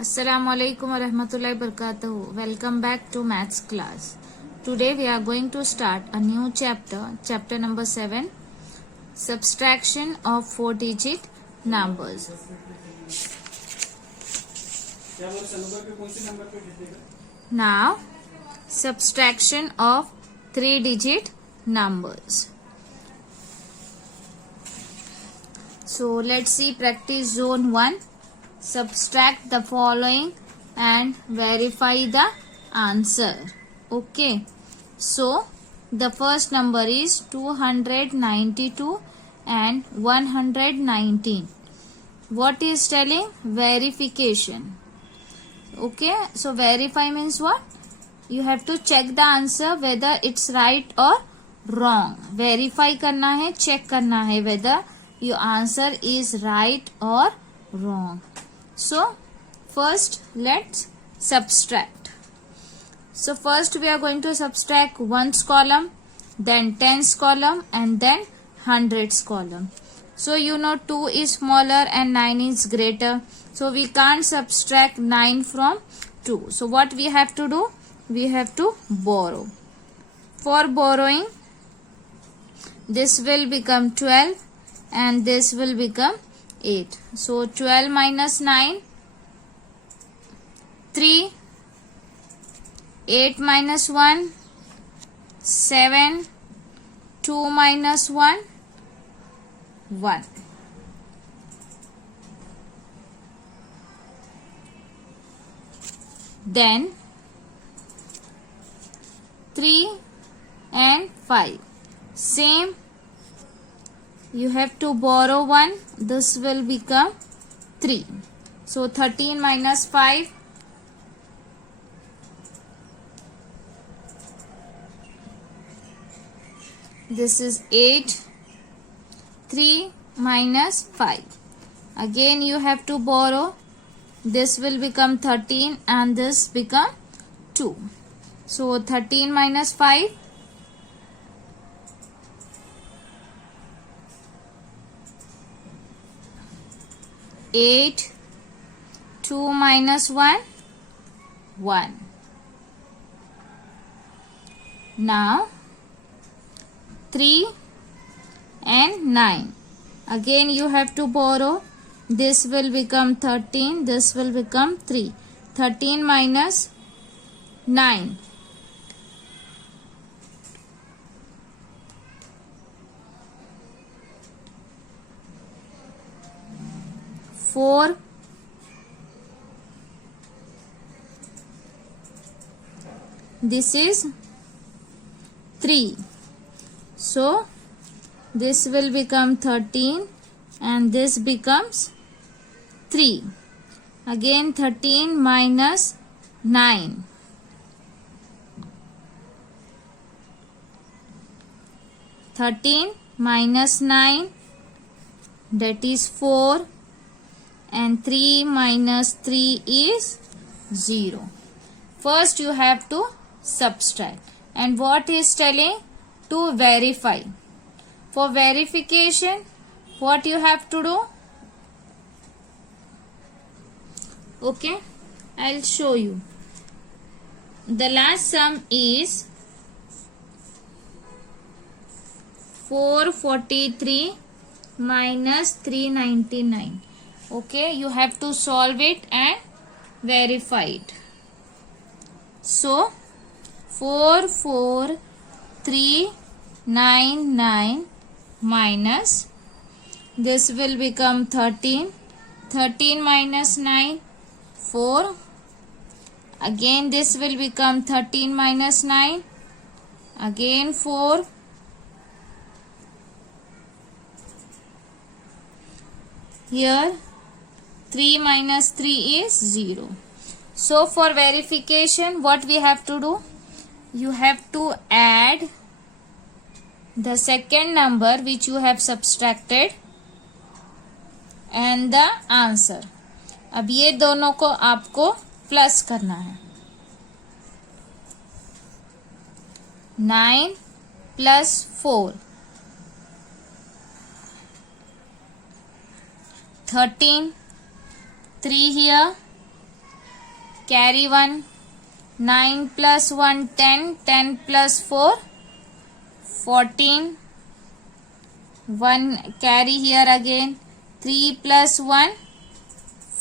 Assalamu alaikum wa rahmatullahi wa barakatuhu. Welcome back to maths class. Today we are going to start a new chapter number 7, subtraction of 4-digit numbers. Now, subtraction of 3-digit numbers. So let's see practice zone 1. Subtract the following and verify the answer. Okay, so the first number is 292 and 119. What is telling? Verification. Okay, so verify means what? You have to check the answer whether it's right or wrong. Verify करना है, check करना है whether your answer is right or wrong. So first let's subtract. So first we are going to subtract ones column, then tens column, and then hundreds column. So you know 2 is smaller and 9 is greater. So we can't subtract 9 from 2. So what we have to do? We have to borrow. For borrowing, this will become 12 and this will become 8. So 12 minus 9, 3. 8 minus 1, 7. 2 minus 1, 1. Then 3 and 5. Same. You have to borrow 1. This will become 3. So 13 minus 5. This is 8. 3 minus 5. Again you have to borrow. This will become 13 and this become 2. So 13 minus 5. 8. 2 minus 1, 1. Now 3 and 9. Again you have to borrow. This will become 13. This will become 3. 13 minus 9. 4. This is 3. So this will become 13 and this becomes 3. Again 13 minus 9. 13 minus 9, that is 4. And 3 minus 3 is 0. First you have to subtract. And what is telling? To verify. For verification, what you have to do? Okay, I'll show you. The last sum is 443 minus 399. Okay, you have to solve it and verify it. So 44399 minus, this will become 13. 13 minus 9, 4. Again this will become 13 minus 9, again 4. Here 3 minus 3 is 0. So for verification, what we have to do? You have to add the second number which you have subtracted and the answer. अब ये दोनों को आपको plus करना है. 9 plus 4. 13, 3 here, carry 1, 9 plus 1 10, 10 plus 4 14, 1 carry here again, 3 plus 1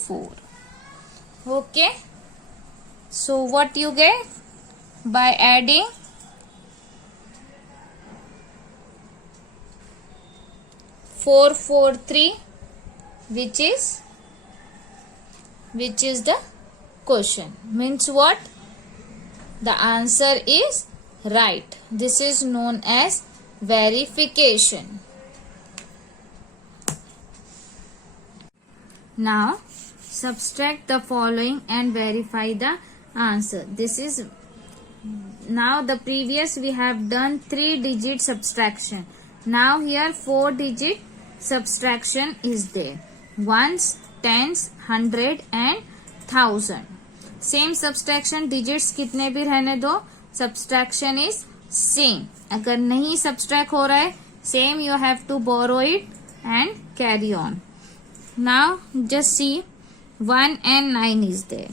4. Okay, so what you get by adding 443, which is the question, means what? The answer is right. This is known as verification. Now subtract the following and verify the answer. This is now the previous we have done 3-digit subtraction. Now here 4-digit subtraction is there. Ones, tens, 100 and 1000. Same subtraction digits कितने भी रहने दो, subtraction is same. अगर नहीं subtract हो रहा है, same you have to borrow it and carry on. Now just see 1 and 9 is there.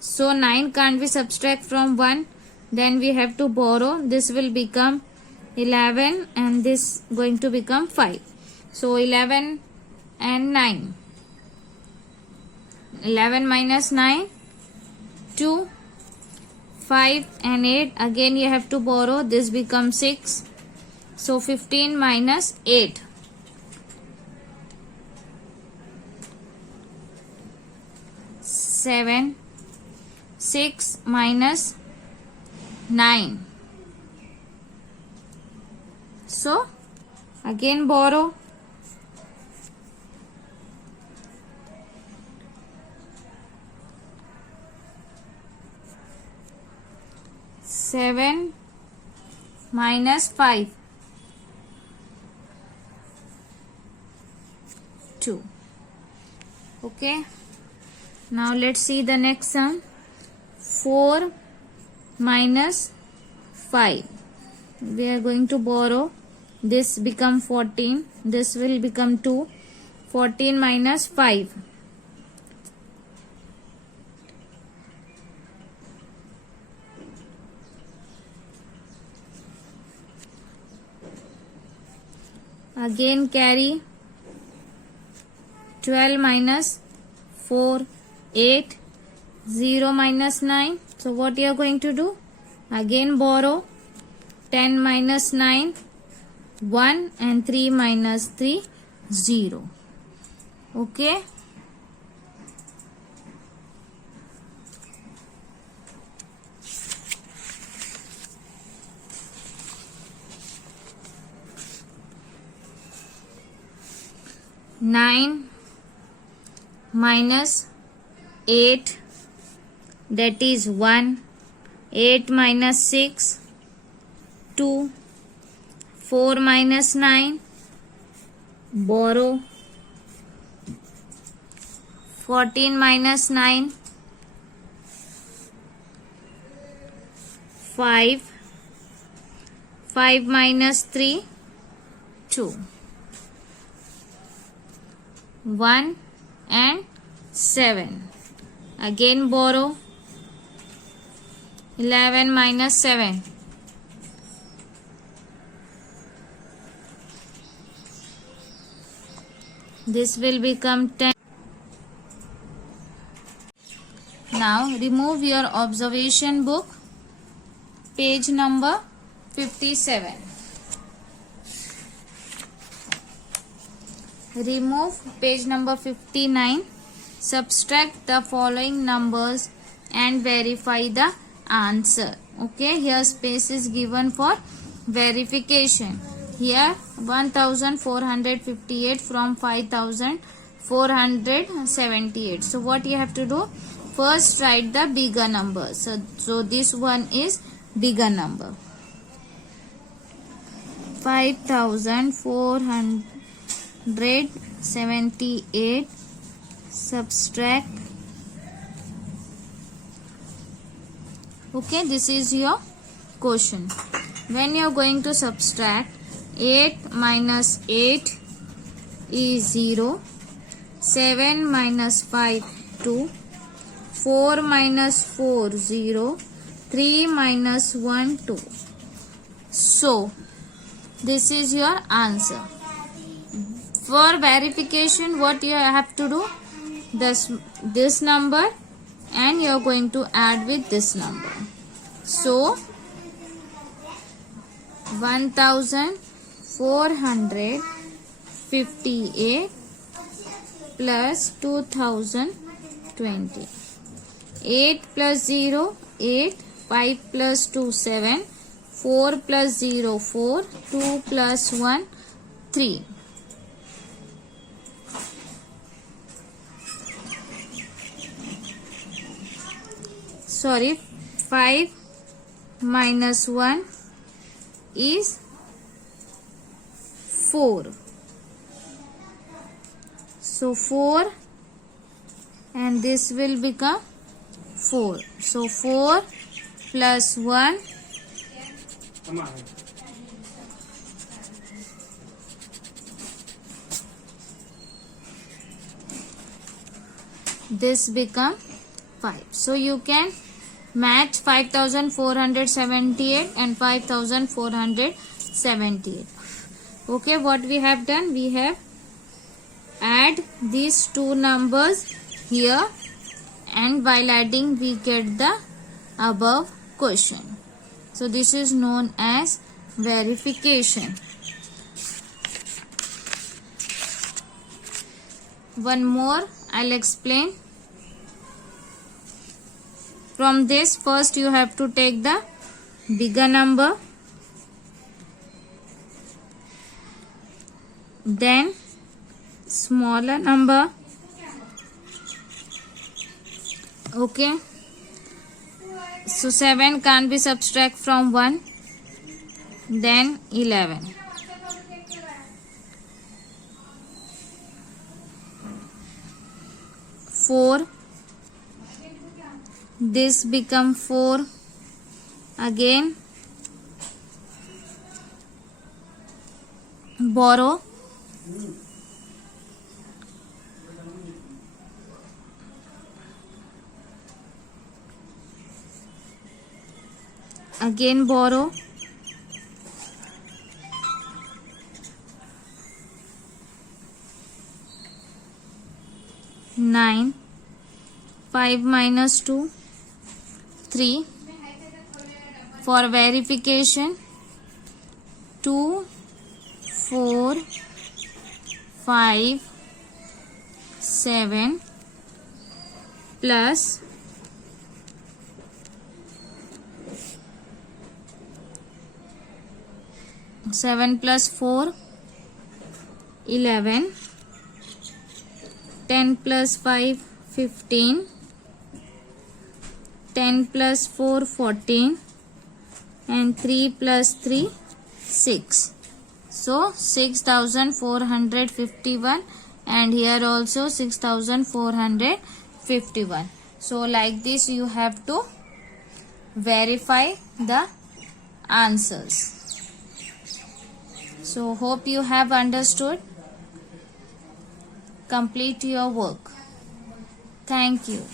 So 9 can't be subtract from 1. Then we have to borrow. This will become 11 and this going to become 5. So 11 and 9. 11 minus 9, 2. 5 and 8. Again you have to borrow. This becomes 6. So 15 minus 8. 7. 6 minus 9. So again borrow. 7 minus 5. 2. Okay. Now let's see the next sum. 4 minus 5. We are going to borrow. This become 14. This will become 2. 14 minus 5. Again carry. 12 minus 4, 8. 0 minus 9. So what you are going to do? Again borrow. 10 minus 9, 1 and 3 minus 3, 0. Okay. Nine minus 8, that is 1. 8 minus 6, 2. 4 minus 9, borrow. 14 minus 9, 5. 5 minus 3, 2. 1 and 7. Again borrow. 11 minus 7. This will become 10. Now remove your observation book, page number 57. Remove page number 59. Subtract the following numbers and verify the answer. Okay, here space is given for verification. Here 1458 from 5478. So what you have to do? First write the bigger number. So this one is bigger number. 5478 subtract. Okay, this is your question. When you are going to subtract, 8 minus 8 is 0. 7 minus 5, 2. 4 minus 4 0, 3 minus 1 2. So this is your answer. For verification, what you have to do, this number and you are going to add with this number. So 1458 plus 2020. 8 plus 0 8, 5 plus 2 7, 4 plus 0 4, 2 plus 1 3. Sorry, 5 minus 1 is 4. So 4 and this will become 4. So 4 plus 1 this become 5. So you can match 5478 and 5478. Okay, what we have done, we have add these two numbers here, and while adding we get the above question. So this is known as verification. One more I'll explain. From this, first you have to take the bigger number, then smaller number. Okay, so 7 can't be subtract from 1, then 11. Four, this become 4 again. Borrow, again borrow, nine. 5 minus 2 3. For verification, 2 4 5 7 plus 7 plus 4 11, 10 plus 5 15, 10 plus 4 14, and 3 plus 3 6. So 6451, and here also 6451. So like this you have to verify the answers. So hope you have understood. Complete your work. Thank you.